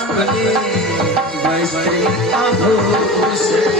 अपने वस्त्र आभूषण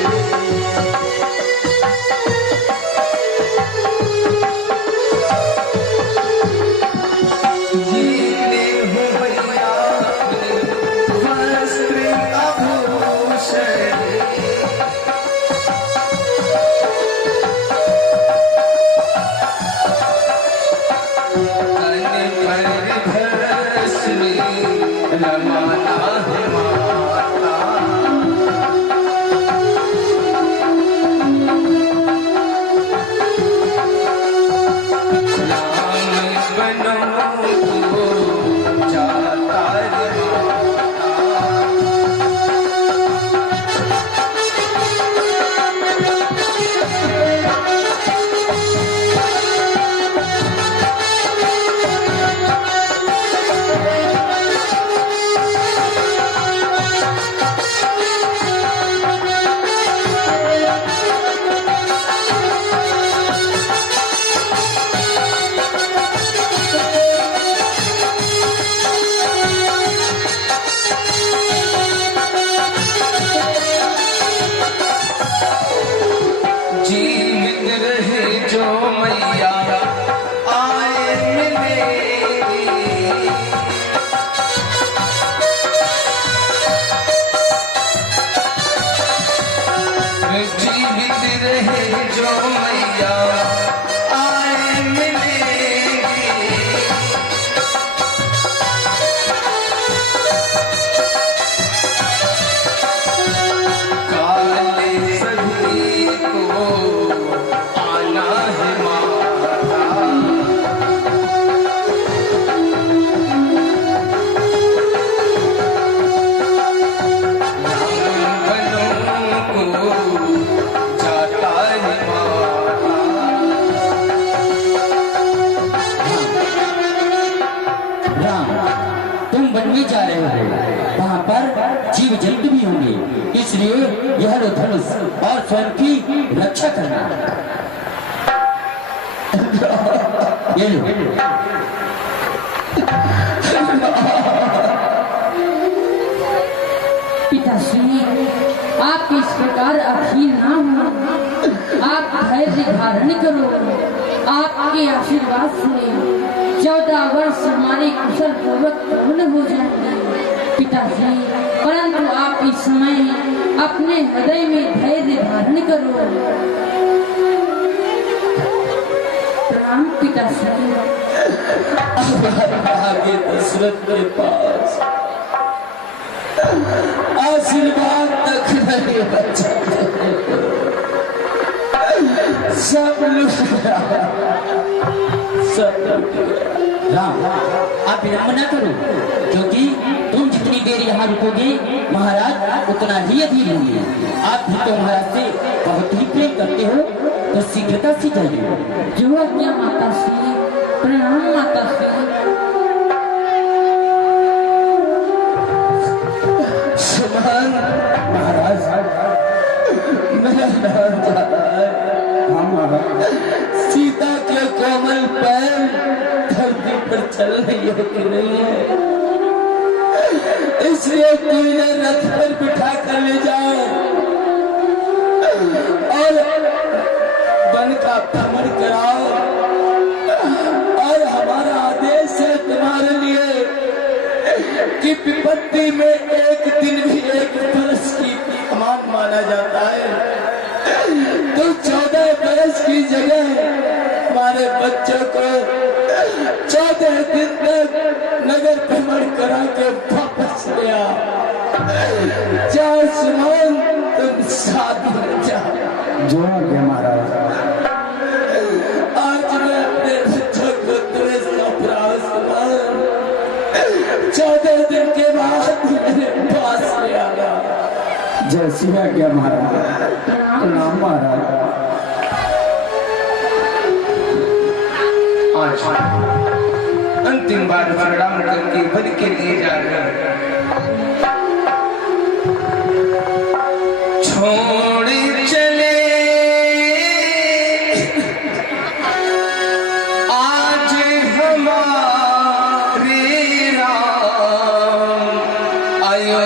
जीव जंतु भी होंगे, इसलिए यह धनुष और स्वयं की रक्षा करना। ये लो। पिताश्री, आप इस प्रकार अधीन ना हो, आप धैर्य धारण करो। आपके आशीर्वाद से 14 वर्ष हमारे कुशल पूर्वक पूर्ण हो जाएंगे पिताश्री, परंतु आप इस समय अपने हृदय में धैर्य धारण करो। प्रणाम पिताश्री। आगे दशरथ के पास आशीर्वाद तक नहीं बचा, सब राम, आप विलंब न करो, क्योंकि तुम जितनी देर यहाँ रुकोगे महाराज उतना ही अधीर होंगे। आप भी तो महाराज से बहुत ही प्रेम करते हो, तो शीघ्रता से जाइए। जो आज्ञा माता श्री। प्रणाम माता श्री। सुमन महाराज, मेरा नाम जाता है। सीता के कोमल पैर धरती पर चल रही है कि नहीं है, इसलिए कोई रथ पर बिठा कर ले जाओ और वन का भ्रमण कराओ, और हमारा आदेश है तुम्हारे लिए कि विपत्ति में एक दिन भी एक बरस की समान माना जाता है। तो 14 बरस की जगह हमारे बच्चों को 14 दिन तक नगर भ्रमण करा के वापस लिया। जाओ सुमन, तुम साथ में जाओ। जो आज्ञा महाराज। आज मैं अपने बच्चों को तुम्हें सौंप रहा हूं सुमन, 14 दिन के बाद मेरे पास ले आना। जैसी आज्ञा महाराज। प्रणाम महाराज। आज अंतिम बार प्रणाम करके वन के लिए जा रहे हैं। छोड़ चले आज हमारे राम, अयोध्या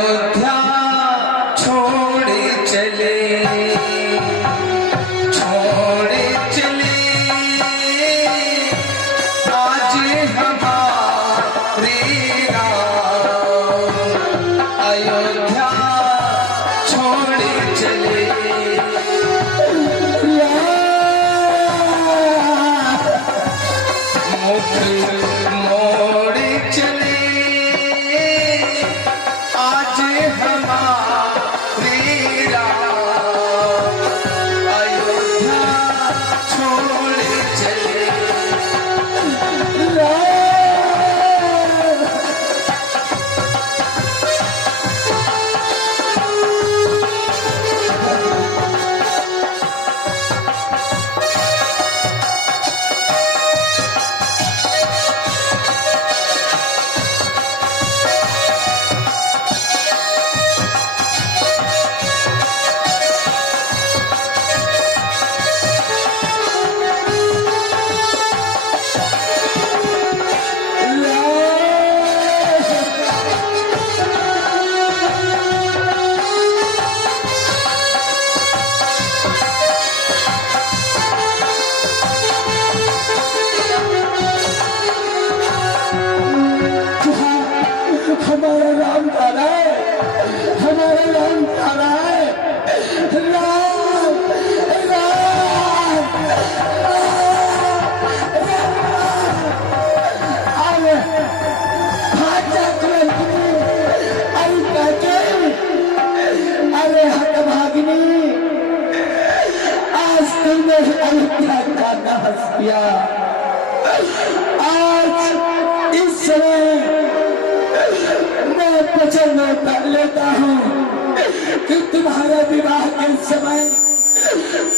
अयोध्या का नाश किया। आज इस समय मैं वचन लेता हूँ कि तुम्हारा विवाह के समय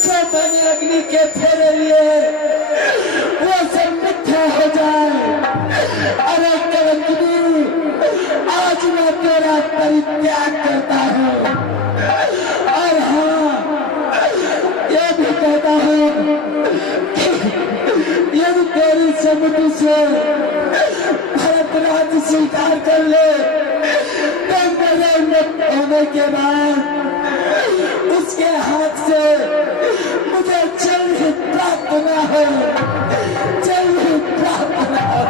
जो मैंने अग्नि के फेरे लिए वो सब मिथ्या हो जाए। अरे कलंकिनी, आज मैं तेरा परित्याग करता हूँ और हाँ ये भी कहता हूँ यदि तेरी सम्मति से भरतराज स्वीकार कर ले तो मेरे मृत होने के बाद उसके हाथ से मुझे जल्द ही प्राप्त न हो, जल्द ही प्राप्त न हो।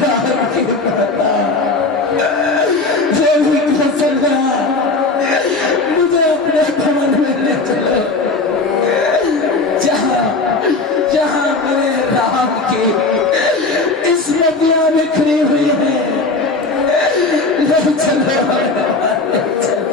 राम की माता देवी कौशल्या, मुझे अपने भवन में ले चलो जहाँ मेरे राम की स्मृतियां बिखरी हुई है। ले चलो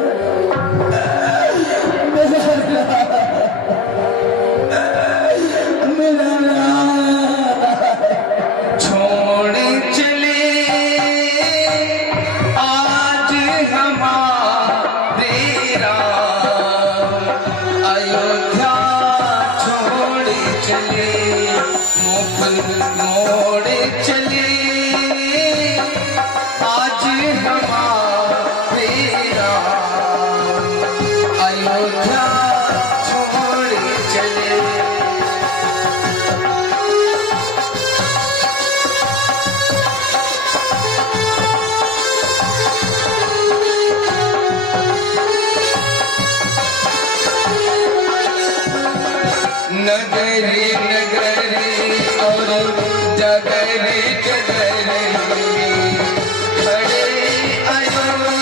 नगरी नगरी और जगरी जगरी खड़े अयोध्यावासी।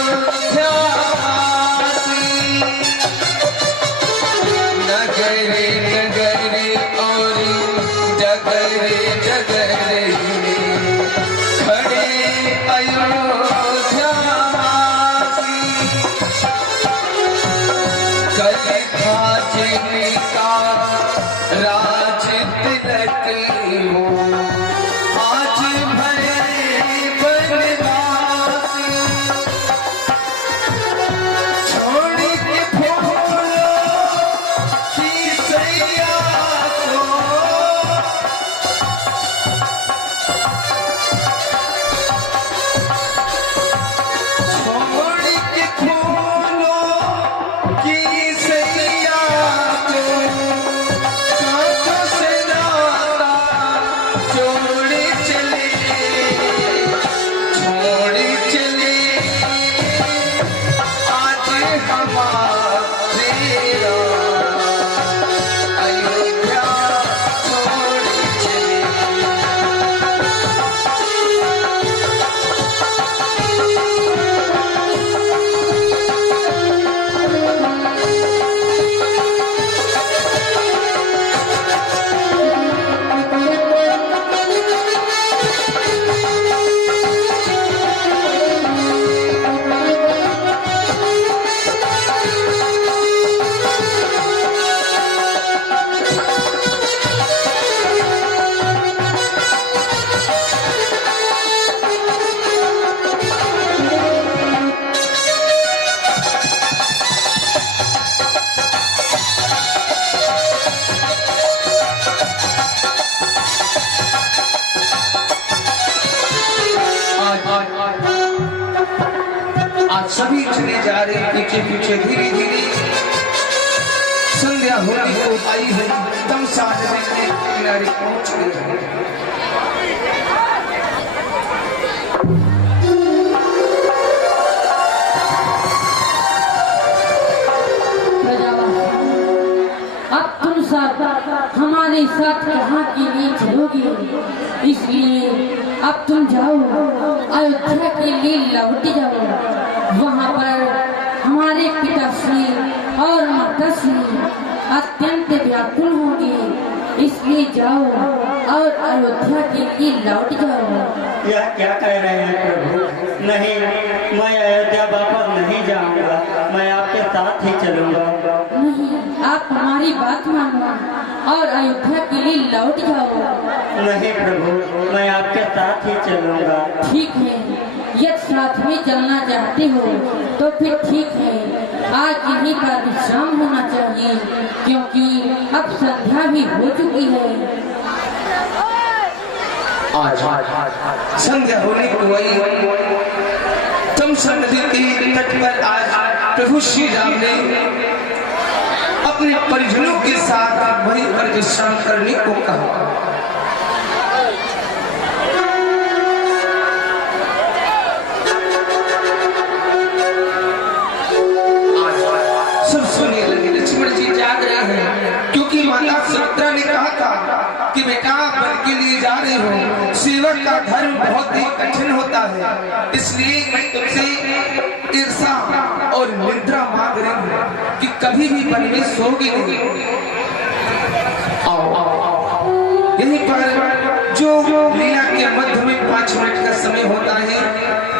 नगरी नगरी और जगरी जगरी खड़े अयोध्यावासी। कली खाचनी का राज तिलक हो, आज भरे बनवासी। छोड़ के फूलों की सैया को, छोड़ के फूलों की सैया को आज सभी चले जा रहे हैं पीछे पीछे धीरे धीरे। संध्या होने को आई है, तमसा नदी के किनारे पहुंच गए हैं। अब तुम सब हमारे साथ यहाँ के लिए चलोगे, इसलिए अब तुम जाओ अयोध्या के लिए लौट जाओ। वहाँ पर हमारे पिताश्री और माताश्री अत्यंत व्याकुल होंगे, इसलिए जाओ और अयोध्या के लिए लौट जाओ। यह क्या कह रहे हैं प्रभु? नहीं, मैं अयोध्या वापस नहीं जाऊंगा, मैं आपके साथ ही चलूंगा। नहीं, आप आप हमारी बात मानो और अयोध्या के लिए लौट जाओ। नहीं प्रभु, मैं आपके साथ ही चलूंगा। ठीक है, यदि साथ में चलना चाहते हो तो फिर ठीक है, आज यहीं पर विश्राम होना चाहिए, क्योंकि अब संध्या भी हो चुकी है। आज संध्या होने को आई। तमसा नदी के तट पर आज प्रभु श्री राम ने अपने परिजनों के साथ वहीं पर विश्राम करने को कहा। सब सुनने लगे, लक्ष्मण जी जाग रहे हैं, क्योंकि माता सुमित्रा ने कहा था कि बेटा वन के लिए जा रहे हो, सेवक का धर्म बहुत ही कठिन होता है, इसलिए मैं तुमसे ईर्षा और निद्रा मांग रही हूँ कि कभी भी वन में सोओगे नहीं। आओ, यहीं पर जो लीला के मध्य में 5 मिनट का समय होता है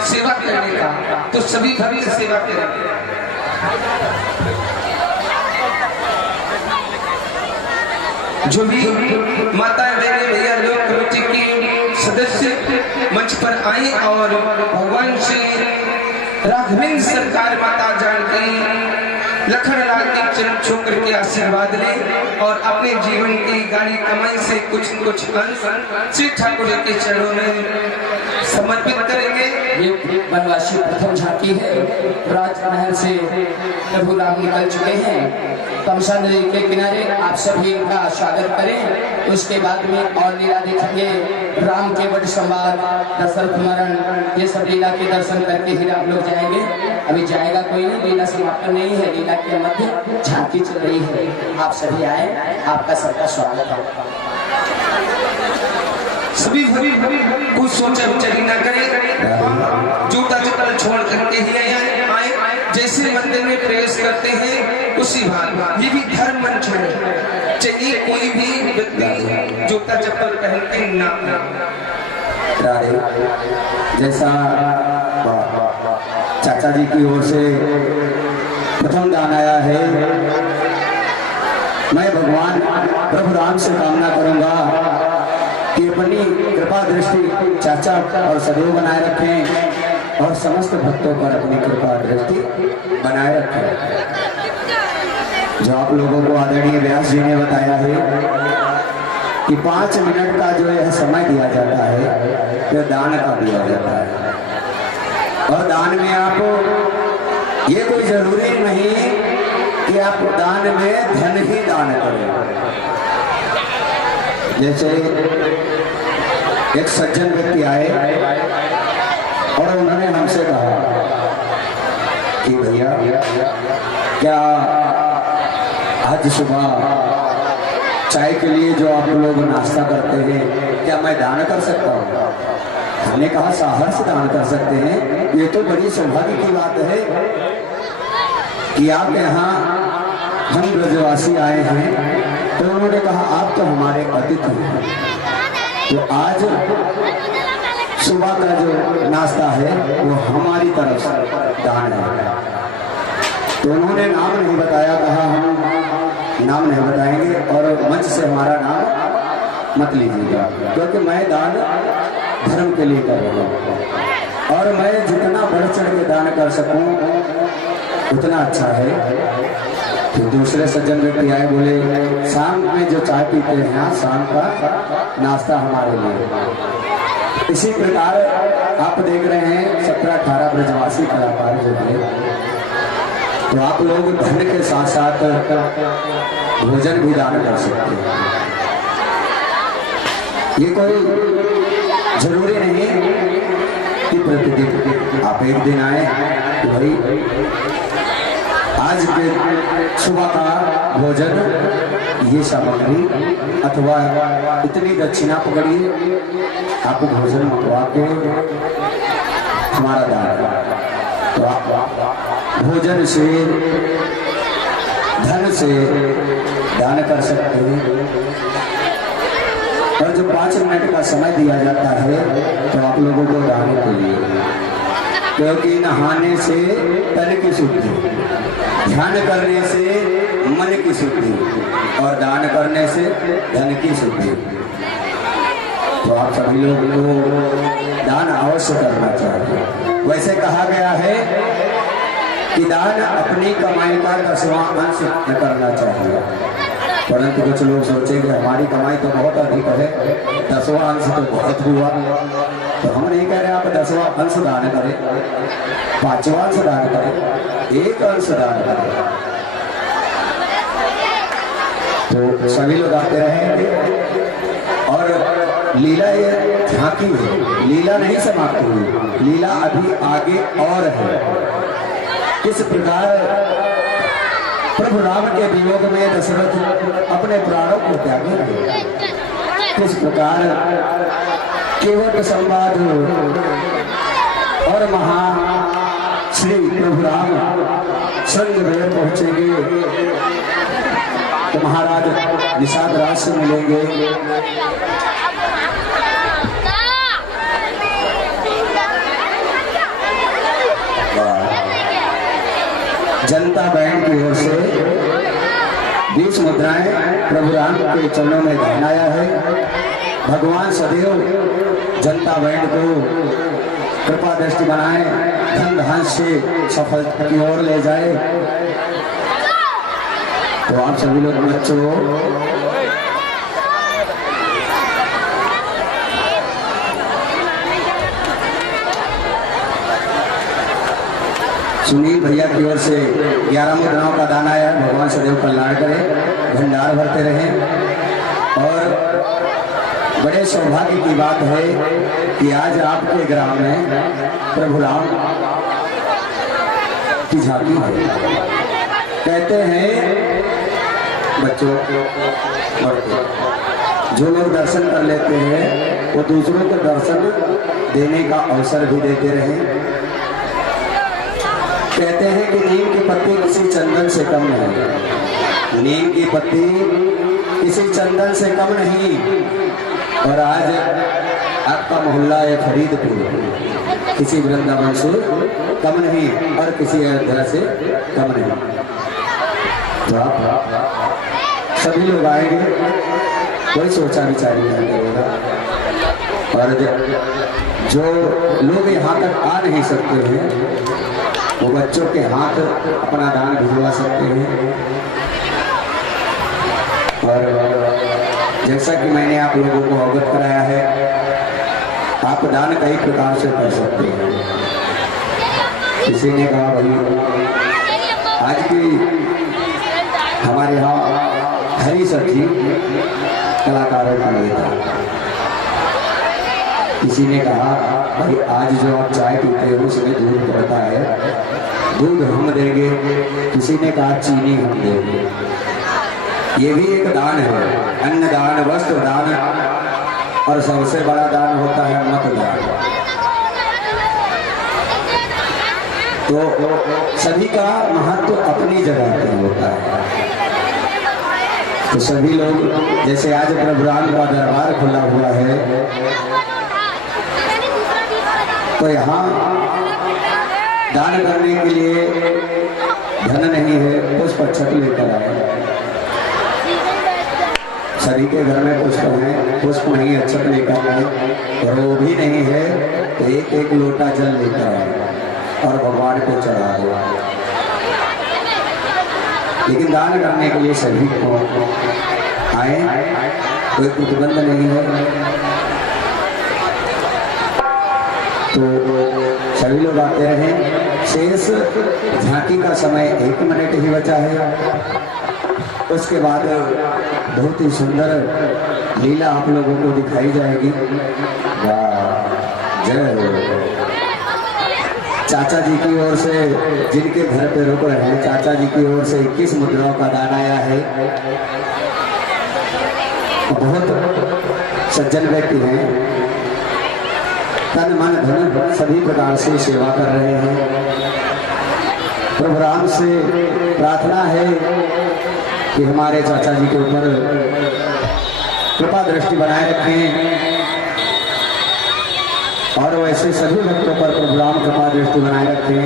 सेवा करने का, तो सभी भक्त सेवा करेंगे। जो भी माता बहने भैया लोग कमेटी के सदस्य मंच पर आए और भगवान श्री राघवेंद्र सरकार माता जानकी लखनलाल के चरण छू करके आशीर्वाद लें और अपने जीवन की गाड़ी कमाई से कुछ अंश श्री ठाकुर के चरणों में समर्पित करेंगे। ये वनवासी प्रथम झांकी है। राजमहल से प्रभु राम निकल चुके हैं। तमसा नदी के किनारे आप सभी इनका स्वागत करें। उसके बाद में और लीला देखेंगे, राम के वट संवाद, दशरथ मरण, ये सब लीला के दर्शन करके ही आप लोग जाएंगे। अभी जाएगा कोई नहीं, लीला समाप्त नहीं है, लीला के मध्य झांकी चल रही है। आप सभी आए, आपका सबका स्वागत है। सभी कुछ सोचा विचारी न करें, जूता चप्पल छोड़ करके ही आए। जैसे मंदिर में प्रवेश करते हैं उसी भाग ये भी धर्म मंच है, चाहिए कोई भी व्यक्ति जूता चप्पल पहन के ना आए। जैसा चाचा जी की ओर से प्रथम दान आया है, मैं भगवान प्रभु राम से कामना करूंगा कि अपनी कृपा दृष्टि चाचा और सदैव बनाए रखें और समस्त भक्तों पर अपनी कृपा दृष्टि बनाए रखें। जो आप लोगों को आदरणीय व्यास जी ने बताया है कि 5 मिनट का जो है समय दिया जाता है, यह दान का दिया जाता है। और दान में आप ये कोई जरूरी नहीं कि आप दान में धन ही दान करें। जैसे एक सज्जन व्यक्ति आए और उन्होंने हमसे कहा कि भैया क्या आज सुबह चाय के लिए जो आप लोग नाश्ता करते हैं क्या मैं दान कर सकता हूँ? हमने कहा साहस दान कर सकते हैं, ये तो बड़ी सौभाग्य की बात है कि आप यहाँ हम ब्रजवासी आए हैं। तो उन्होंने कहा आप तो हमारे अतिथि हैं, तो आज सुबह का जो नाश्ता है वो हमारी तरफ से दान है। तो उन्होंने नाम नहीं बताया, कहा हम नाम नहीं बताएंगे और मंच से हमारा नाम मत लीजिएगा, क्योंकि मैं दान धर्म के लिए कर रहा हूँ और मैं जितना बढ़ चढ़ के दान कर सकूं उतना अच्छा है। तो दूसरे सज्जन व्यक्ति आए, बोले शाम में जो चाय पीते हैं शाम का नाश्ता हमारे लिए। इसी प्रकार आप देख रहे हैं 17-18 ब्रजवासी कलाकार जो है, तो आप लोग धन के साथ साथ भोजन भी दान कर सकते हैं। ये कोई जरूरी नहीं कि प्रतिदिन आप एक दिन आए तो भाई आज के सुबह का भोजन ये सामग्री अथवा इतनी दक्षिणा पकड़िए, आपको भोजन मंगवा के हमारा दान। तो आप भोजन से धन से दान कर सकते हैं। और जो 5 मिनट का समय दिया जाता है तो आप लोगों को दान के लिए, क्योंकि नहाने से तन की शुद्धि, ध्यान करने से मन की शुद्धि और दान करने से धन की शुद्धि। तो आप सभी लोग को दान अवश्य करना चाहिए। वैसे कहा गया है कि दान अपनी कमाई का 10वां अंश न करना चाहिए, परंतु कुछ लोग सोचेंगे हमारी कमाई तो बहुत अधिक है, 10वां अंश तो बहुत हुआ। तो हम नहीं कह रहे आप 10वां अंश दान करें, 5वां अंश दान करें, 1 अंश दान करें। तो सभी लोग आते रहेंगे और लीला ये झांकी है, लीला नहीं समाप्त हुई, लीला अभी आगे और है। किस प्रकार प्रभु राम के वियोग में दशरथ अपने प्राणों को त्यागे थे, किस प्रकार केवट संवाद और श्री प्रभु राम संग में पहुंचेंगे तो महाराज निषाद राज से मिलेंगे। जनता बैंड की ओर से 20 मुद्राएं प्रभु राम के चरणों में पहनाया है। भगवान सदैव जनता बैंड को कृपा दृष्टि बनाए, धन धान से सफलता की ओर ले जाए। तो आप सभी लोग बच्चों सुनील भैया की ओर से 11 मुद्राओं का दान आया। भगवान सदैव कल्याण करें, भंडार भरते रहें। और बड़े सौभाग्य की बात है कि आज आपके ग्राम में प्रभु राम की झांकी है। कहते हैं बच्चों जो लोग दर्शन कर लेते हैं वो दूसरों को दर्शन देने का अवसर भी देते रहें। कहते हैं कि नीम की पत्ती किसी चंदन से कम नहीं, नीम की पत्ती किसी चंदन से कम नहीं। और आज आपका मोहल्ला है फरीदपुर किसी वृंदावन से कम नहीं और किसी अयोध्या से कम नहीं। तो आप सभी लोग आएंगे, कोई सोचा विचारी नहीं करेगा। और जो लोग यहाँ तक आ नहीं सकते हैं वो बच्चों के हाथ अपना दान भिजवा सकते हैं। और जैसा कि मैंने आप लोगों को अवगत कराया है, आप दान कई प्रकार से कर सकते हैं। किसी ने कहा भाई आज की हमारे यहाँ हरी सब्जी कलाकारों का नहीं था। किसी ने कहा भाई आज जो आप चाय पीते हो उसमें दूध पड़ता है, दूध हम देंगे। किसी ने कहा चीनी हम देंगे। ये भी एक दान है, अन्न दान, वस्त्र दान, और सबसे बड़ा दान होता है मत दान। तो सभी का महत्व अपनी जगह पे होता है। तो सभी लोग जैसे आज प्रभु राम का दरबार खुला हुआ है तो यहाँ दान करने के लिए धन नहीं है, पुष्प अक्षत लेकर आए। सभी के घर में पुष्प है, पुष्प नहीं अक्षत लेकर आए। और वो भी नहीं है तो एक एक लोटा जल लेकर आए और भगवान को चढ़ा दो। लेकिन दान करने के लिए सभी को आए, कोई प्रतिबंध नहीं है। तो सभी लोग आते रहें। शेष झांकी का समय 1 मिनट ही बचा है। उसके बाद बहुत ही सुंदर लीला आप लोगों को दिखाई जाएगी। जय हो। चाचा जी की ओर से जिनके घर पे रुक रहे हैं, चाचा जी की ओर से 21 मुद्राओं का दान आया है। बहुत सज्जन व्यक्ति हैं, तन मन धन सभी प्रकार से सेवा कर रहे हैं। प्रभु राम से प्रार्थना है कि हमारे चाचा जी के ऊपर कृपा दृष्टि बनाए रखें और वैसे सभी भक्तों पर प्रभु राम कृपा दृष्टि बनाए रखें।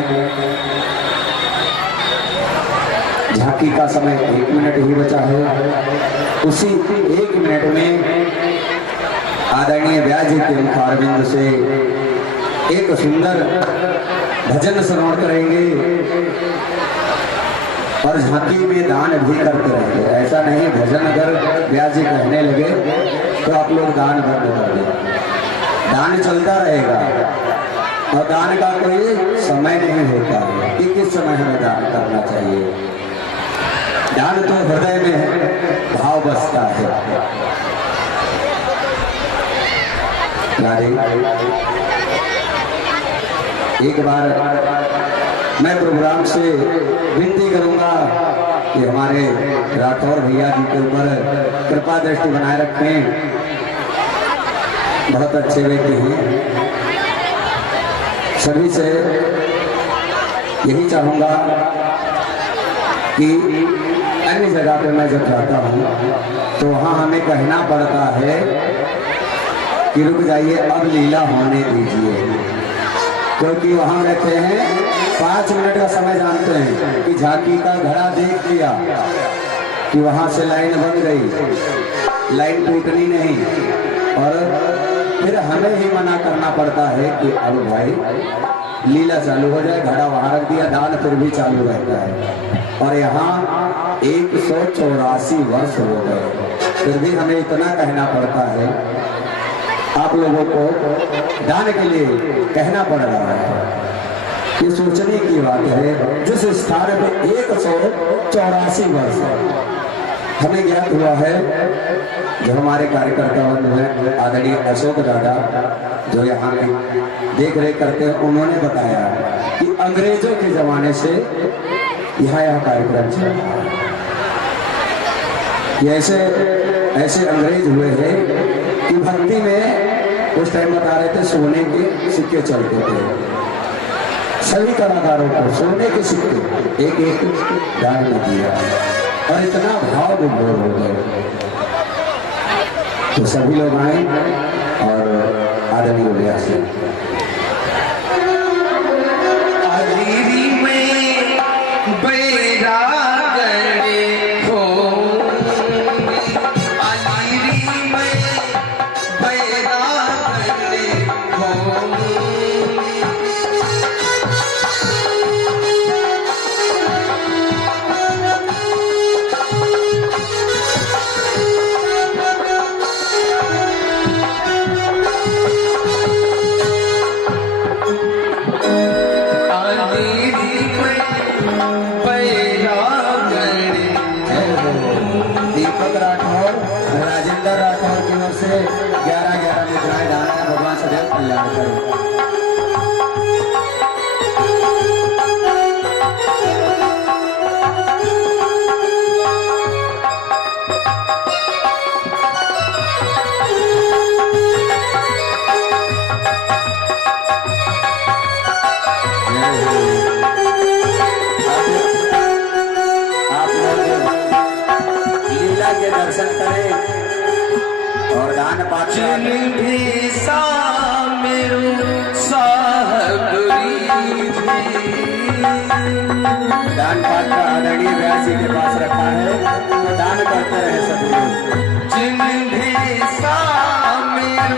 झांकी का समय 1 मिनट ही बचा है। उसी 1 मिनट में आदरणीय व्यास जी के मुखारविंद से एक सुंदर भजन श्रवण करेंगे और झांकी में दान भी करते रहेंगे। ऐसा नहीं भजन अगर व्यास जी कहने लगे तो आप लोग दान बंद कर दें, दान चलता रहेगा और दान का कोई समय नहीं होता है कि किस समय हमें दान करना चाहिए। दान तो हृदय में भाव बसता है। एक बार मैं प्रोग्राम से विनती करूंगा कि हमारे राठौर भैया जी के ऊपर कृपा दृष्टि बनाए रखें। बहुत अच्छे व्यक्ति हैं। सभी से यही चाहूंगा कि अन्य जगह पे मैं जब जाता हूँ तो वहाँ हमें कहना पड़ता है कि रुक जाइए, अब लीला होने दीजिए, क्योंकि वहाँ रहते हैं 5 मिनट का समय जानते हैं कि झांकी का घड़ा देख लिया कि वहाँ से लाइन बन गई, लाइन टूटनी नहीं, और फिर हमें ही मना करना पड़ता है कि अब भाई लीला चालू हो जाए। घड़ा वहाँ रख दिया, दान फिर भी चालू रहता है। और यहाँ 184 वर्ष हो गए, फिर भी हमें इतना कहना पड़ता है, आप लोगों को दान के लिए कहना पड़ रहा है। ये सोचने की बात है, जिस स्थान पे 184 वर्ष हमें ज्ञात हुआ है, जो हमारे कार्यकर्ता हैं आदरणीय अशोक दादा जो यहाँ की देख रेख करते हैं, उन्होंने बताया कि अंग्रेजों के जमाने से यह कार्यक्रम चल रहा है। ये ऐसे अंग्रेज हुए हैं कि भक्ति में उस टाइम बता रहे थे सोने के सिक्के चलते थे। सभी कलाकारों को सोने के सिक्के एक एक दान दिया और इतना भाव विभोर हो गए। तो सभी लोग आए और आदरणीय व्यास जी दान पात्र आदरणीय व्यास जी के पास रखा है, तो दान करते रहे सभी लोग। जिन्हें साहबरी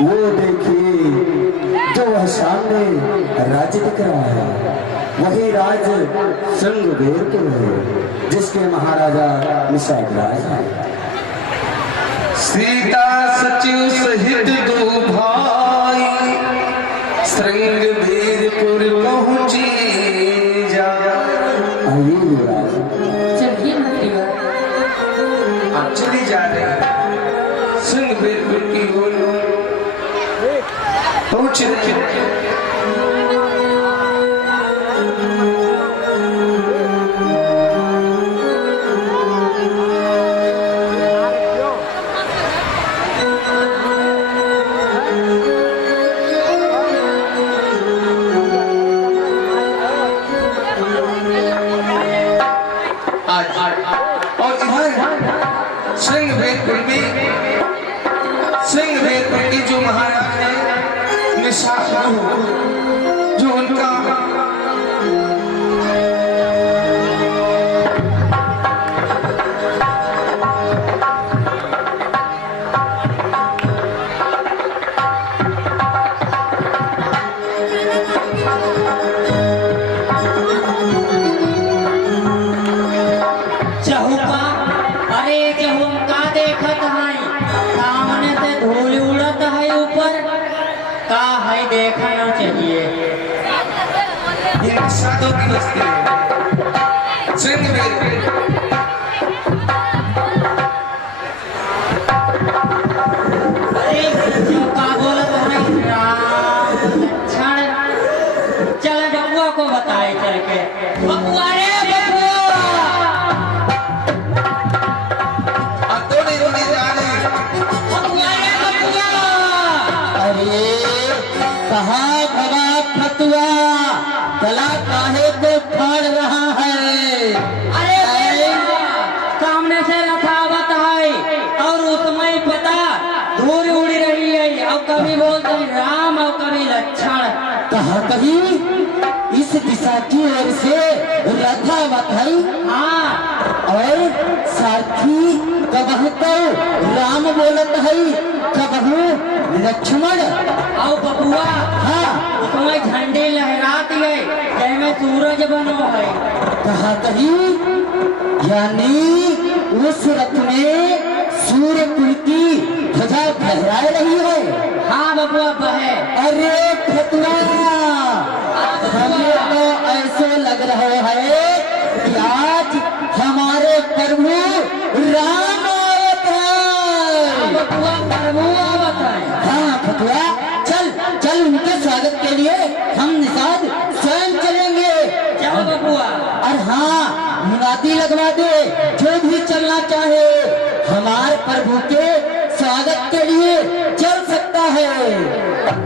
वो देखिए जो वह सामने राज्य दिख रहा है, वही राज श्रृंगबेरपुर है, जिसके महाराजा निषाद राज है। सीता सचिव सहित दो भाई श्रृंगबेरपुर पहुंचे जा। आइए युवराज, चलिए मंत्रीवर, आप चले जा रहे हैं श्रृंगबेरपुर की ओर पहुंच रहे हैं। श्रृंगबेरपुर के जो महाराज हैं निषाद जो उनका देखना चाहिए। ये निषादों की बस्ती है श्रृंगबेरपुर। चल बबुआ को बताए चल के, बबुआ रे कहाँ भगा फतुआ, गला काहे को फाड़ रहा है? अरे सामने से रथावत है और उसमें पता धूल उड़ी रही है, और कभी बोलते राम और कभी लक्ष्मण। कहा कहीं इस दिशा की ओर से रथावत है। हाँ, और सारथी कबहू तो राम बोलत है, कबहू लक्ष्मण। और बबुआ हाँ, उसमें झंडे लहराती है जैसे सूरज बनो है। कहा कहीं यानी उस रथ में सूर्य कुल की ध्वजा फहरा रही है। हाँ बबुआ बहे। अरे फतुआ, हमें तो ऐसे लग रहा है कि आज हमारे प्रभु राम आवत है। बबुआ प्रभु आवत है। हाँ फतुआ, चल चल उनके स्वागत के लिए हम निषाद स्वयं चलेंगे। चलो बबुआ। और हाँ, मुनादी लगवा दे, जो भी चलना चाहे हमारे प्रभु के स्वागत के लिए चल सकता है।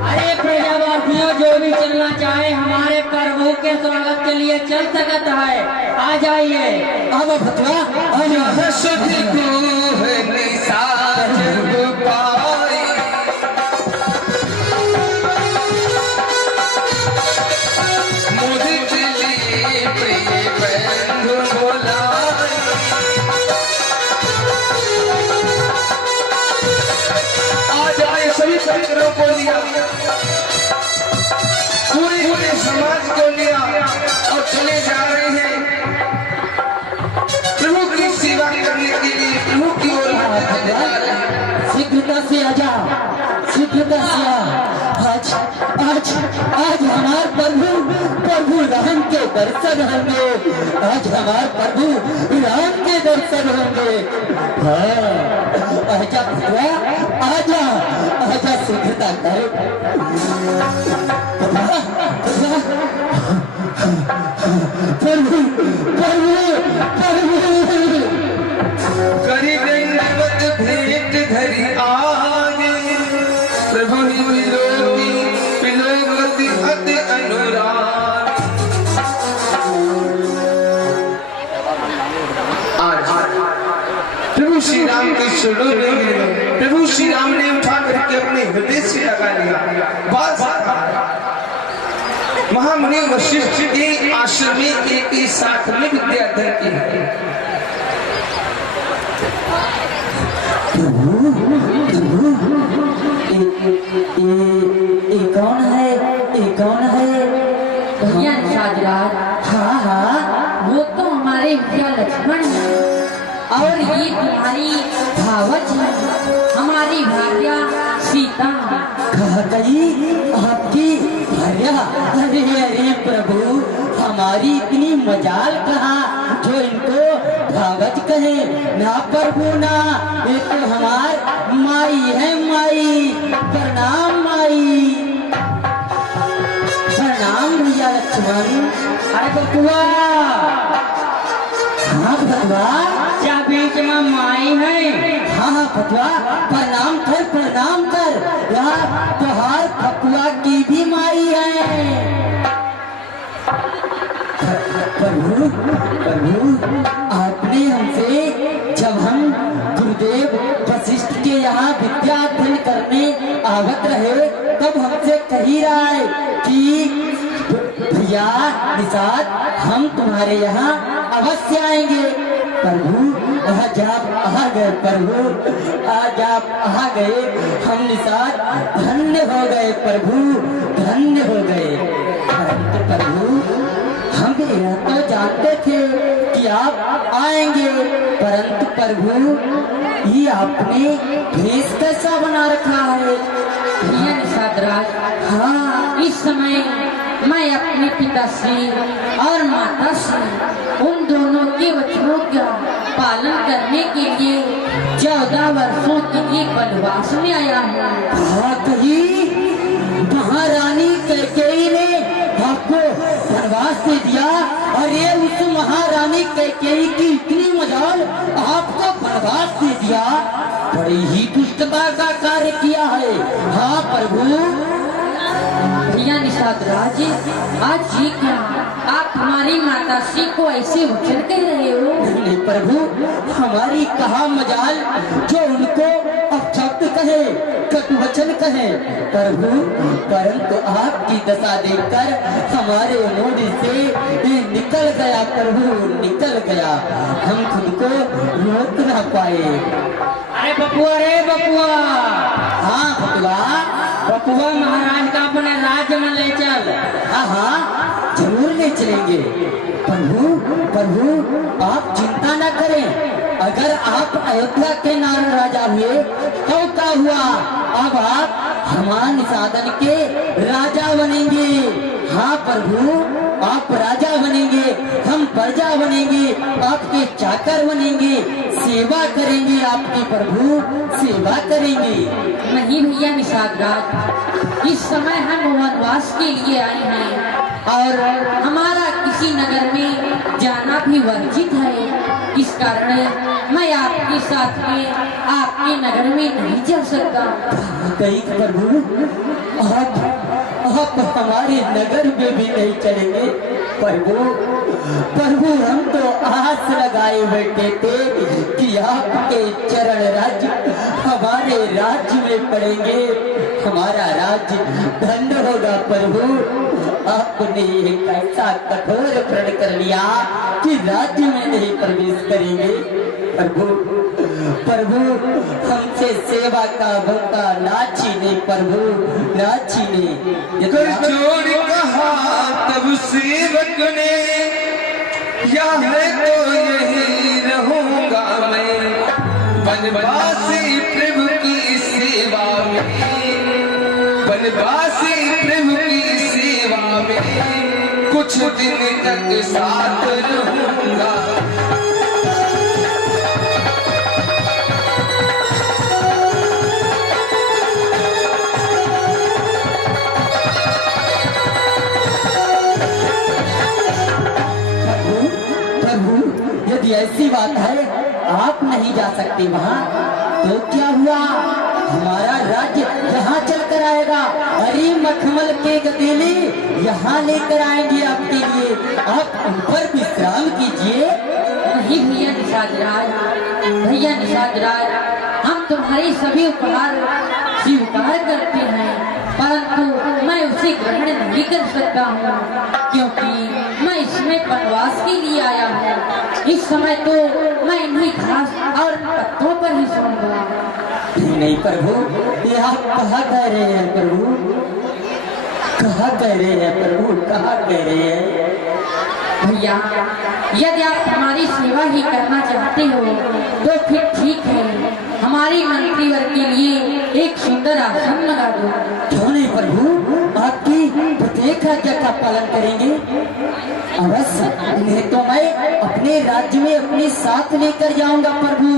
अरे प्रजावासियों, जो भी चलना चाहे हमारे प्रभु के स्वागत के लिए चल सकता है, आ जाइए। अब फतुआ को लिया, पूरे समाज को लिया और चले जा रहे हैं प्रभु की सेवा करने के लिए, प्रभु की ओर। शीघ्रता से आजा, शीघ्रता से आज आज आज हमारे प्रभु राम के दर्शन होंगे। आज हमारे प्रभु राम के दर्शन होंगे। हाँ, आजा भगवा, आजा आजा, शीघ्रता कर। प्रभु प्रभु प्रभु करी दंडवत भेंट धरी आगे, प्रभु ही पिलोगति अति अनुराग। आज प्रभु श्री राम के चरणों में प्रभु श्री राम ने उठा करके अपने हृदय से लगा लिया। महामुनि वशिष्ठ के आश्रम में एक ही साथ में विद्या अध्ययन की। ये कौन है? ये कौन है? भैया निषाद राज, हाँ हाँ, वो तो हमारे भैया लक्ष्मण हैं और ये तुम्हारी भावच है, हमारी भार्या सीता। कहा गई आपकी भार्या? अरे अरे प्रभु, हमारी इतनी मजाल कहा जो इनको भावच कहे। ना प्रभु ना, ये तो हमार माई है, माई। प्रणाम माई, प्रणाम भैया लक्ष्मण। अरे बकुआ, हाँ बकुआ, क्या बीच में माई है? हाँ हाँ बकुआ, प्रणाम कर, प्रणाम कर। यार तोहार बकुआ की भी माई है। प्रभु प्रभु, आपने हमसे, जब हम गुरुदेव वशिष्ठ के यहाँ विद्या अध्ययन करने आवत रहे, तब हमसे कही रहा है कि भैया निषाद, हम तुम्हारे यहाँ अवश्य आएंगे। प्रभु आज आप आ गए, प्रभु आज आप आ गए, हम निषाद धन्य हो गए प्रभु, धन्य हो गए। परंतु प्रभु, हम यह तो जानते थे कि आप आएंगे, परंतु प्रभु ये आपने भेष कैसा बना रखा है? भैया निषाद राज, हाँ, इस समय मैं अपने पिताश्री और माताश्री उन दोनों के वचनों का पालन करने के लिए 14 वर्षों के लिए वनवास में आया हूँ। कहा कही महारानी कैकेयी ने आपको वनवास दे दिया? अरे उस महारानी कैकेयी की इतनी मजाल, आपको वनवास दे दिया। बड़ी ही दुष्टता का कार्य किया है। हाँ प्रभु। भैया निषाद राज, आज ये क्या आप हमारी माताश्री को ऐसे वचन कह रहे हो? नहीं प्रभु, हमारी कहा मजाल जो उनको अपशब्द कहे, कटुवचन कहे प्रभु, परंतु आपकी दशा देखकर हमारे मुंह से ये निकल गया प्रभु, निकल गया। हम खुद को रोक ना पाए। अरे बपुआ, रे बपुआ, हाँ बपुआ, बपुआ महाराज का अपने राज्य में ले चल। हाँ हाँ, जरूर ले चलेंगे। प्रभु प्रभु, आप चिंता न करें। अगर आप अयोध्या के नारायण राजा हुए तो क्या हुआ? अब आप हमारे निषादन के राजा बनेंगे। हाँ प्रभु, आप राजा बनेंगे, हम प्रजा बनेंगे, आपके चाकर बनेंगे, सेवा करेंगे आपकी प्रभु, सेवा करेंगे। नहीं भैया निषाद राज, इस समय हम वनवास के लिए आए हैं और हमारा किसी नगर में जाना भी वर्जित है। इस कारण मैं आपके साथ में आपके नगर में नहीं जा सकता। कहीं प्रभु, आप हमारे नगर में भी नहीं चलेंगे प्रभु। प्रभु, हम तो आस लगाए बैठे थे कि आपके चरण राज्य हमारे राज्य में पड़ेंगे, हमारा राज्य धन्य होगा प्रभु। आपने एक ऐसा कठोर प्रण कर लिया कि राज्य में नहीं प्रवेश करेंगे प्रभु। प्रभु, हमसे सेवा का मौका ना छीने प्रभु, ना छीने। कर छोड़ कहा तब सेवक ने, या है तो यही रहूंगा मैं, वनवासी प्रभु की सेवा में, वनवासी प्रभु की सेवा में कुछ दिन तक साथ रहूंगा। ऐसी बात है, आप नहीं जा सकते वहाँ, तो क्या हुआ? हमारा राज्य यहाँ चल कर आएगा। अरे मखमल के गदेले यहाँ लेकर आएंगे आपके लिए, आप उन पर विश्राम कीजिए। नहीं भैया निषाद राज, भैया निषाद राज, हम तुम्हारे सभी उपहार स्वीकार करते हैं, परंतु मैं उसे ग्रहण नहीं कर सकता हूँ, क्योंकि मैं इसमें वनवास के लिए आया हूँ। इस समय तो मैं इन्हीं घास और पत्तों पर ही सोऊंगा। नहीं प्रभु, ये आप कहाँ कह रहे हैं प्रभु? कहाँ कह रहे हैं प्रभु? कहाँ कह रहे हैं? भैया, यदि आप हमारी सेवा ही करना चाहते हो तो फिर ठीक है, हमारी मंत्री वर्ग के लिए एक सुंदर आसन लगा दो। क्यों नहीं प्रभु, आपकी प्रत्येक आज्ञा का पालन करेंगे। अवश्य, इन्हें तो मैं अपने राज्य में अपने साथ लेकर जाऊंगा प्रभु,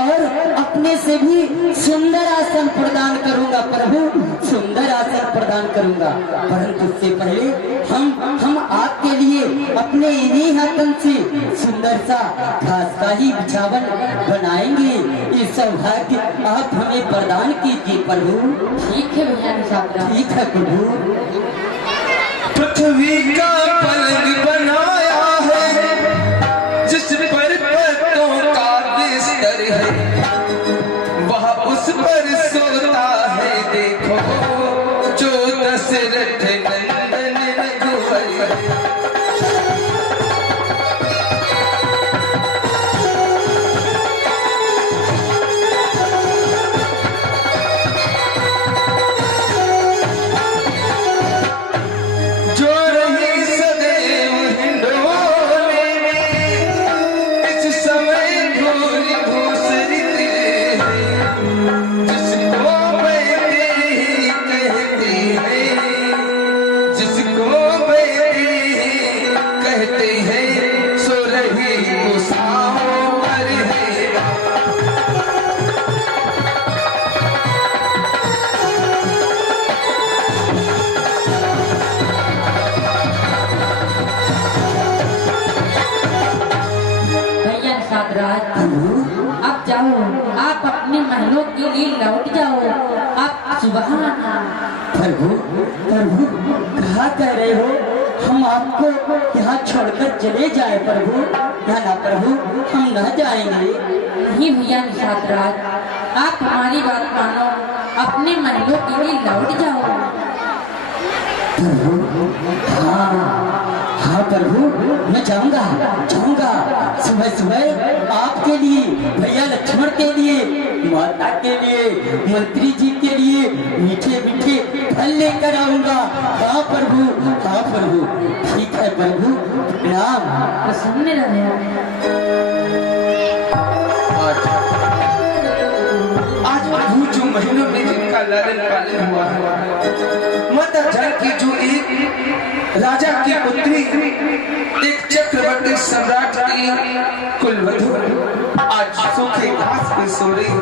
और अपने से भी सुंदर आसन प्रदान करूंगा प्रभु, सुंदर आसन प्रदान करूंगा। परंतु उससे पहले हम आपके लिए अपने इन्हीं हाथों से सुंदर सा घास का ही बिछावन बनाएंगे। ये सौभाग्य आप हमें प्रदान कीजिए प्रभु। ठीक है भैया निषाद राज। ठीक है प्रभु। पृथ्वी का पलंग बनाया है, जिस पर पत्तों का बिस्तर है, वह उस पर सोता है। देखो जो दशरथ नंदन रघुवर है। अब जाओ, आप अपने महलों के लिए लौट जाओ। आप सुबह आना। प्रभु, प्रभु कहाँ कह रहे हो? हम आपको यहाँ छोड़कर चले जाए प्रभु? ना प्रभु, हम न जाएंगे। नहीं भैया निषाद राज, आप हमारी बात मानो, अपने महलों के लिए लौट जाओ। प्रभु, हाँ प्रभु, मैं जाऊंगा जाऊंगा। सुबह सुबह आपके लिए, भैया लक्ष्मण के लिए, माता के लिए, मंत्री जी के लिए मीठे मीठे फल लेकर आऊंगा। हाँ प्रभु, हाँ प्रभु। ठीक है प्रभु, प्रणाम। प्रसन्न रहे। आज प्रभु जो महीनों में जिनका लालन पालन हुआ है, माता जानकी जो एक राजा की पुत्री, एक चक्रवर्ती सम्राट की कुलवधू, आज सूखे घास पे सो रही।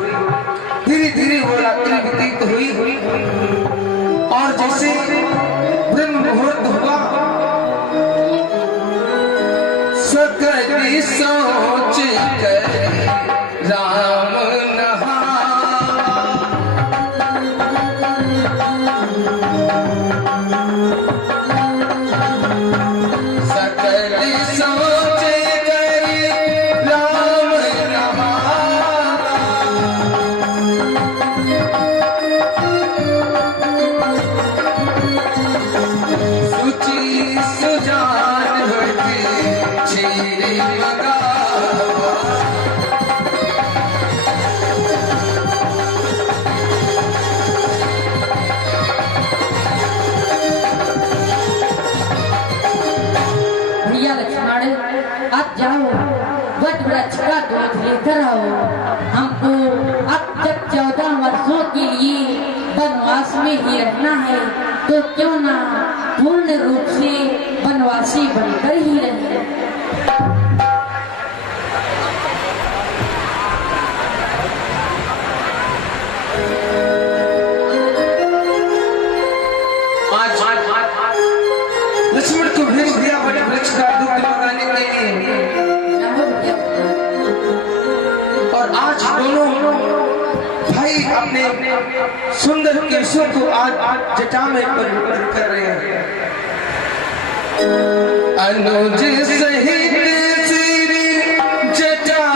धीरे धीरे वो रात्रि व्यतीत हुई और जैसे ब्रह्म मुहूर्त हुआ, सकल सोच कर राम नहा। सकल सोच कर राम नहा। सुचि सुजान होती छीरे मगा। भैया लक्ष्मण, आप जाओ, वट वृक्ष का दूध लेकर आओ। हमको अब जब 14 वर्षों के लिए वनवास में ही रहना है, तो क्यों ना पूर्ण रूप से वनवासी बनकर ही रहे। लक्ष्मण को भेज दिया वट वृक्ष का दूध मंगाने के लिए, और आज दोनों भाई अपने सुंदर केशों को आज जटा में परिवर्तन कर रहे हैं। अनुज सहित श्री जटा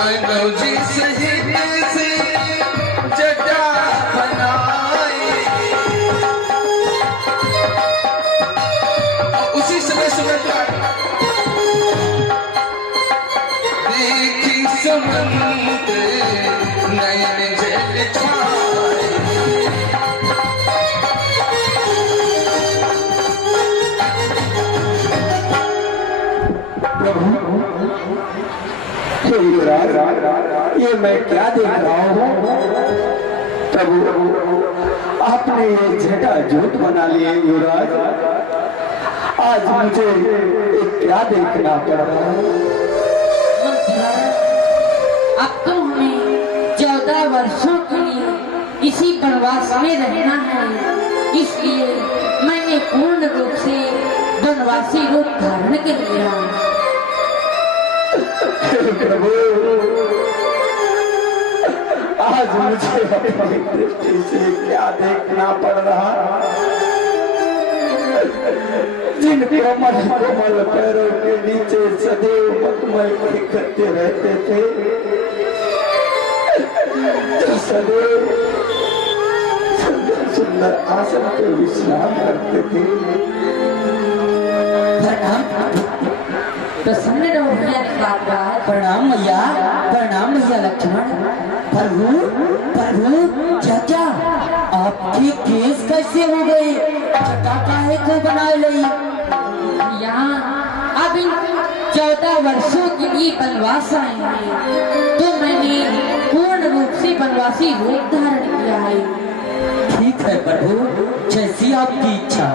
अनुज सहित से जटा बनाए। सुमंत नयन जल छाए। ये मैं क्या देख रहा हूँ प्रभु, आपने ये झटा झूठ बना लिए युवराज। आज मुझे क्या देखना पड़ रहा है। अब तो हमें 14 वर्षों के लिए इसी वनवास में रहना है, इसलिए मैंने पूर्ण रूप से वनवासी रूप धारण कर लिया। प्रभु, आज मुझे अपनी दृष्टि से क्या देखना पड़ रहा। जिन कोमल कोमल पैरों के नीचे सदैव मखमल इकट्ठे रहते थे, जो सदैव सुंदर सुंदर आसन पे विश्राम करते थे। प्रसन्न रहो भैया। प्रणाम भैया, प्रणाम भैया लक्ष्मण। प्रभु प्रभु, चाचा आपके केस कैसे हो गए? छटा काहे को बना ली? यहाँ अब इन 14 वर्षों के लिए वनवास आए हैं, तो मैंने पूर्ण रूप से वनवासी रूप धारण किया है। ठीक है प्रभु, जैसी आपकी इच्छा।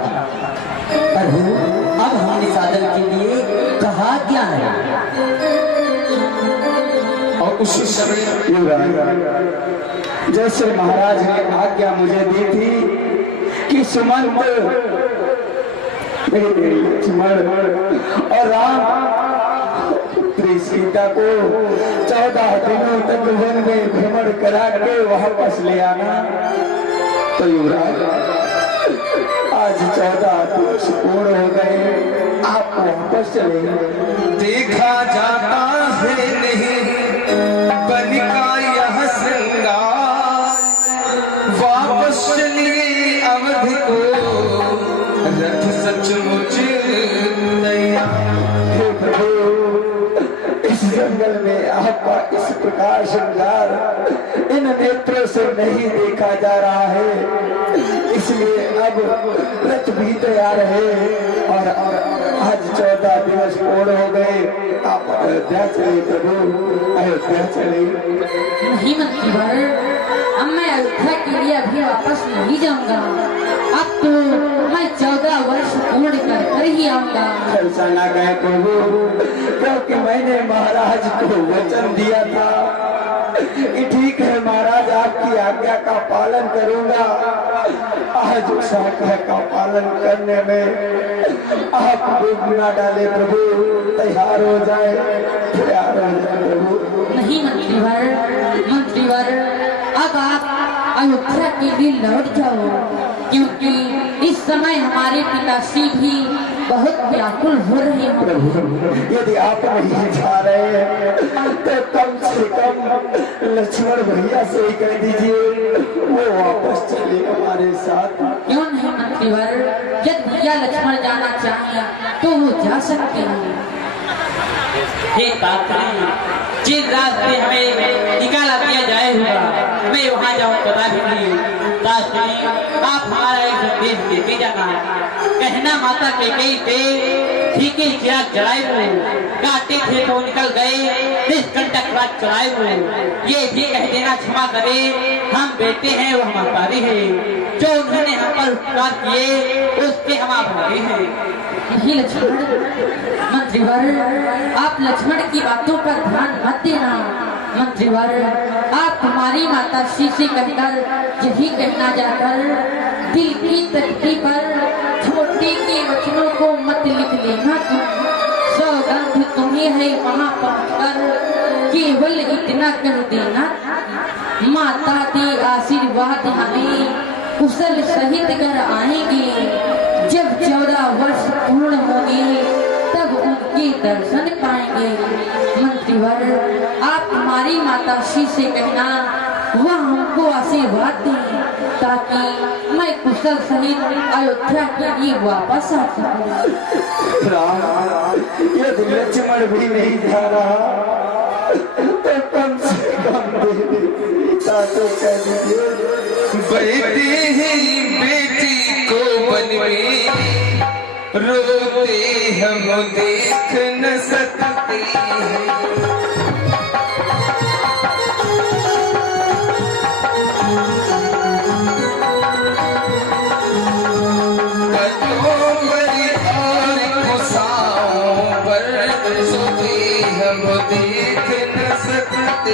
प्रभु, अब हम निषादन के लिए कहा क्या है? और उसी समय जैसे महाराज ने आज्ञा मुझे दी थी कि सुमंत मेरे लक्ष्मण और राम पुत्री सीता को 14 दिनों तक वन में भ्रमण करा के वापस ले आना। तो युवराज, आज 14 दिवस पूर्ण हो गए, आप वापस चलेंगे। देखा जाता है नहीं बन का यह श्रृंगार, वापस चलिए अवध को रथ सचमुच तैयार। हे प्रभु, इस जंगल में आपका इस प्रकार श्रृंगार इन नेत्रों से नहीं देखा जा रहा है, इसलिए अब रथ भी तैयार है और आज 14 दिवस पूर्ण हो गए। आप अयोध्या चले प्रभु, अयोध्या चले। नहीं मंत्रीवर, अब मैं अयोध्या के लिए अभी वापस नहीं जाऊंगा। अब तो मैं 14 वर्ष पूर्ण कर ही आऊंगा। ऐसा ना कहे प्रभु, क्योंकि मैंने महाराज को वचन दिया था कि ठीक है महाराज, आपकी आज्ञा का पालन करूंगा। आज उस आज्ञा का पालन करने में आप डूब ना डाले प्रभु, तैयार हो जाए, तैयार हो जाए प्रभु। नहीं मंत्रीवर, अब आप अयोध्या के लिए लौट जाओ, क्योंकि इस समय हमारे पिताश्री भी बहुत व्याकुल हो रहे हैं। प्रभु, यदि आप नहीं जा रहे हैं तो कम से कम लक्ष्मण भैया से ही कह दीजिए वो वापस चले हमारे साथ। क्यों नहीं मंत्रीवर, यदि भैया लक्ष्मण जाना चाहे तो वो जा सकते हैं। हे तात्री, जिस रास्ते हमें निकाला दिया जाए हुआ, मैं वहाँ जाऊँ पता भी नहीं। तात्री, आप हमारा एक संदेश देते जाना। कहना माता कैकेयी पे फीके चिराग जलाए हुए, काटे थे तो निकल गए, निष्कंटक रात चलाए हुए। ये भी कह देना क्षमा करे, हम बेटे हैं वो हम आभारी है, जो उन्होंने हम पर उपकार किए उसके हम आभारी है। नहीं लक्ष्मण, मंत्रीवर आप लक्ष्मण की बातों पर ध्यान मत देना। मंत्रीवर, आप हमारी माता श्री से कहकर यही कहना जाकर दिल की तख्ती पर छोटे के वचनों को मत लिख लेना। सौगंध तुम्हें है वहाँ पहुँचकर केवल इतना कह देना, माता दे आशीर्वाद हमें कुशल सहित कर आएंगे। जब 14 वर्ष पूर्ण होंगे तब उनके दर्शन पाएंगे। मंत्रीवर, आप हमारी माता श्री से कहना वह हमको आशीर्वाद दें, ताकि मैं कुशल सहित अयोध्या के लिए वापस आ सकूं। राम, यदि लक्ष्मण भी नहीं जा रहा तो कम से कम पिता को कह दीजिए। बेटी ही बेटी को वन में रोते हम देख न सकते हैं। देख न सकते